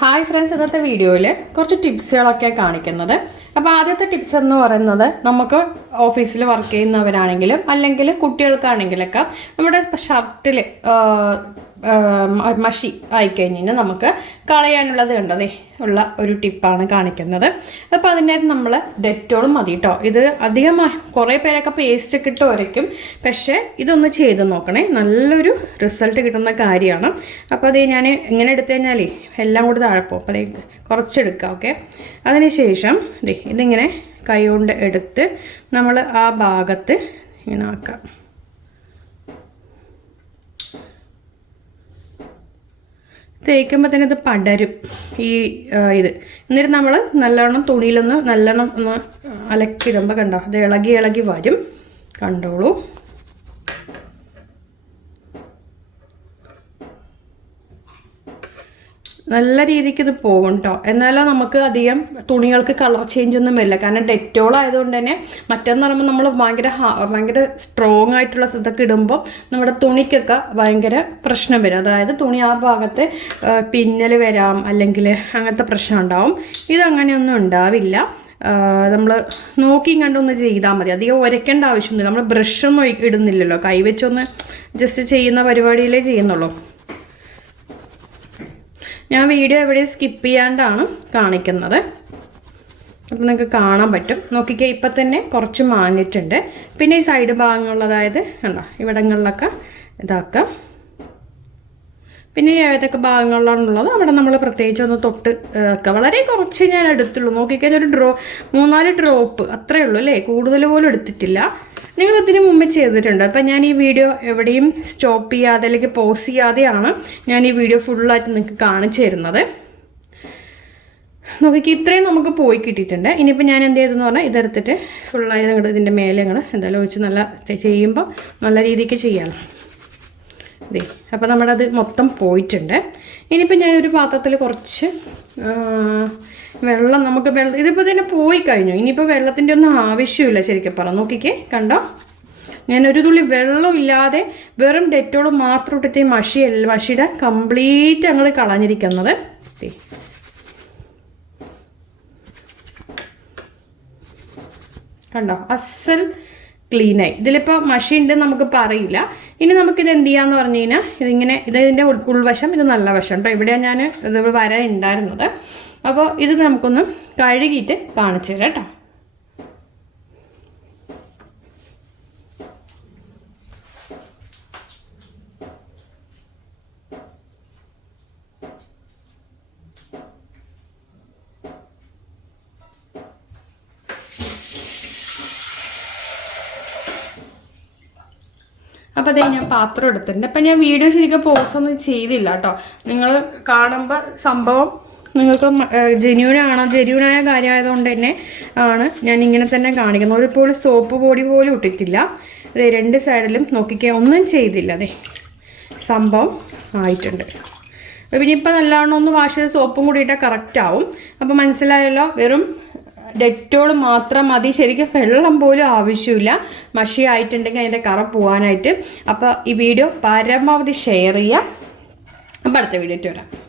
Hi friends ഇന്നത്തെ വീഡിയോയിൽ കുറച്ച് ടിപ്സുകളൊക്കെ കാണിക്കുന്നത്. അപ്പോൾ ആദ്യത്തെ ടിപ്സ് എന്ന് പറയുന്നത് നമുക്ക് ഓഫീസിൽ വർക്ക് ചെയ്യുന്നവരാണെങ്കിലും അല്ലെങ്കിൽ കുട്ടികൾക്കാണെങ്കിലൊക്കെ നമ്മുടെ ഷർട്ടിൽ മഷി ആയിക്കഴിഞ്ഞാൽ നമുക്ക് കളയാനുള്ളത് കണ്ടതേ ഉള്ള ഒരു ടിപ്പാണ് കാണിക്കുന്നത്. അപ്പോൾ അതിനായിട്ട് നമ്മൾ ഡെറ്റോൾ മതി കേട്ടോ ഇത് അധികം കുറേ പേരൊക്കെ പേസ്റ്റ് ഒക്കെ ഇട്ട് ഉരയ്ക്കും പക്ഷേ ഇതൊന്ന് ചെയ്ത് നോക്കണേ. നല്ലൊരു റിസൾട്ട് കിട്ടുന്ന കാര്യമാണ്. അപ്പോൾ അത് ഞാൻ ഇങ്ങനെ എടുത്തു കഴിഞ്ഞാലേ എല്ലാം കൂടി താഴെപ്പോ അപ്പോൾ അത് കുറച്ചെടുക്കുക ഓക്കെ? അതിനുശേഷം ഇതിങ്ങനെ കൈ കൊണ്ട് എടുത്ത് നമ്മൾ ആ ഭാഗത്ത് ഇങ്ങനെ ആക്കാം. തേക്കുമ്പോൾ തന്നെ ഇത് പടരും. ഈ ഇത്. എന്നിട്ട് നമ്മൾ നല്ലോണം തുണിയിലൊന്ന് നല്ലോണം ഒന്ന് അലക്കിടുമ്പോൾ കണ്ടോ അത് ഇളകി ഇളകി വരും. കണ്ടോളൂ. നല്ല രീതിക്ക് ഇത് പോകും കേട്ടോ എന്നാലും നമുക്ക് അധികം തുണികൾക്ക് കളർ ചേഞ്ച് ഒന്നും വരില്ല. കാരണം ഡെറ്റോൾ ആയതുകൊണ്ട് തന്നെ മറ്റേന്ന് പറയുമ്പോൾ നമ്മൾ ഭയങ്കര ഭയങ്കര സ്ട്രോങ് ആയിട്ടുള്ള ഇതൊക്കെ ഇടുമ്പോൾ നമ്മുടെ തുണിക്കൊക്കെ ഭയങ്കര പ്രശ്നം വരും. അതായത് തുണി ആ ഭാഗത്തെ പിന്നൽ വരാം അല്ലെങ്കിൽ അങ്ങനത്തെ പ്രശ്നം ഉണ്ടാവും. ഇതങ്ങനെയൊന്നും ഉണ്ടാവില്ല. നമ്മൾ നോക്കി കണ്ടൊന്ന് ചെയ്താൽ മതി. അധികം ഉരയ്ക്കേണ്ട ആവശ്യമൊന്നുമില്ല. നമ്മൾ ബ്രഷൊന്നും ഇടുന്നില്ലല്ലോ. കൈവച്ചൊന്ന് ജസ്റ്റ് ചെയ്യുന്ന പരിപാടിയിലേ ചെയ്യുന്നുള്ളൂ. ഞാൻ വീഡിയോ എവിടെയും സ്കിപ്പ് ചെയ്യാണ്ടാണ് കാണിക്കുന്നത്. അപ്പം നിങ്ങൾക്ക് കാണാൻ പറ്റും. നോക്കിക്കേ ഇപ്പം തന്നെ കുറച്ച് മാഞ്ഞിട്ടുണ്ട്. പിന്നെ ഈ സൈഡ് ഭാഗങ്ങളിൽ അതായത് ഉണ്ടോ ഇവിടങ്ങളിലൊക്കെ ഇതാക്കാം. പിന്നെ ഏതൊക്കെ ഭാഗങ്ങളിലാണുള്ളത് അവിടെ നമ്മൾ പ്രത്യേകിച്ച് ഒന്ന് തൊട്ട് ഒക്കെ. വളരെ കുറച്ച് ഞാൻ എടുത്തുള്ളൂ. നോക്കിക്കഴിഞ്ഞാൽ ഒരു ഡ്രോ മൂന്നാൽ ഡ്രോപ്പ് അത്രയേ ഉള്ളൂ അല്ലേ? കൂടുതൽ പോലും എടുത്തിട്ടില്ല. നിങ്ങൾ ഇതിന് മുമ്പ് ചെയ്തിട്ടുണ്ട്. അപ്പം ഞാൻ ഈ വീഡിയോ എവിടെയും സ്റ്റോപ്പ് ചെയ്യാതെ അല്ലെങ്കിൽ പോസ് ചെയ്യാതെയാണ് ഞാൻ ഈ വീഡിയോ ഫുള്ളായിട്ട് നിങ്ങൾക്ക് കാണിച്ചു തരുന്നത്. നോക്കിക്ക് ഇത്രയും നമുക്ക് പോയി കിട്ടിയിട്ടുണ്ട്. ഇനിയിപ്പോൾ ഞാൻ എന്ത് ചെയ്തെന്ന് പറഞ്ഞാൽ ഇതെടുത്തിട്ട് ഫുള്ളായി നിങ്ങളുടെ ഇതിന്റെ മേലെ ഞങ്ങൾ എന്തായാലും ഒഴിച്ച് നല്ല ചെയ്യുമ്പോൾ നല്ല രീതിക്ക് ചെയ്യാമല്ലോ ദേ അപ്പോൾ നമ്മുടെ അത് മൊത്തം പോയിട്ടുണ്ട്. ഇനിയിപ്പോൾ ഞാൻ ഒരു പാത്രത്തിൽ കുറച്ച് വെള്ളം നമുക്ക് വെള്ളം ഇതിപ്പോൾ തന്നെ പോയി കഴിഞ്ഞു. ഇനിയിപ്പോൾ വെള്ളത്തിന്റെ ഒന്നും ആവശ്യമില്ല ശരിക്കും പറ നോക്കിക്കേ കണ്ടോ? ഞാൻ ഒരു തുള്ളി വെള്ളം ഇല്ലാതെ വെറും ഡെറ്റോൾ മാത്രം ഇട്ടിട്ട് മഷി മഷിയുടെ കംപ്ലീറ്റ് അങ്ങോട്ട് കളഞ്ഞിരിക്കുന്നത്. കണ്ടോ? അസൽ ക്ലീനായി. ഇതിലിപ്പോൾ മഷി ഉണ്ട് നമുക്ക് പറയില്ല. ഇനി നമുക്കിത് എന്ത് ചെയ്യാന്ന് പറഞ്ഞു കഴിഞ്ഞാൽ ഇതിങ്ങനെ ഇതിന്റെ ഉൾ- ഉൾവശം ഇത് നല്ല വശം കേട്ടോ ഇവിടെയാണ് ഞാൻ ഇത് വരാൻ ഉണ്ടായിരുന്നത്. അപ്പോൾ ഇത് നമുക്കൊന്ന് കഴുകിയിട്ട് കാണിച്ചു തരാം കേട്ടോ അപ്പോൾ അതേ ഞാൻ പാത്രം എടുത്തിട്ടുണ്ട്. അപ്പം ഞാൻ വീഡിയോ ശരിക്കും പോസ്റ്റ് ഒന്നും ചെയ്തില്ല കേട്ടോ. നിങ്ങൾ കാണുമ്പോൾ സംഭവം നിങ്ങൾക്ക് ജെന്യൂൻ ആണോ? ജെന്യൂനായ കാര്യമായതുകൊണ്ട് തന്നെ ആണ് ഞാൻ ഇങ്ങനെ തന്നെ കാണിക്കുന്നത്. ഒരു പോലും സോപ്പ് പൊടി പോലും ഇട്ടിട്ടില്ല. അതെ രണ്ട് സൈഡിലും നോക്കിക്കാൻ ഒന്നും ചെയ്തില്ല. അതെ സംഭവം ആയിട്ടുണ്ട്. അപ്പോൾ ഇനിയിപ്പോൾ നല്ലവണ്ണം ഒന്ന് വാഷ് ചെയ്ത് സോപ്പും കൂടി ഇട്ടാൽ കറക്റ്റ് ആവും. അപ്പോൾ മനസ്സിലായല്ലോ വെറും ഡെറ്റോൾ മാത്രം മതി. ശരിക്കും വെള്ളം പോലും ആവശ്യമില്ല. മഷി ആയിട്ടുണ്ടെങ്കിൽ അതിന്റെ കറ പോകാനായിട്ട് അപ്പോൾ ഈ വീഡിയോ പരമാവധി ഷെയർ ചെയ്യാം. അപ്പോൾ അടുത്ത വീഡിയോ വരാം.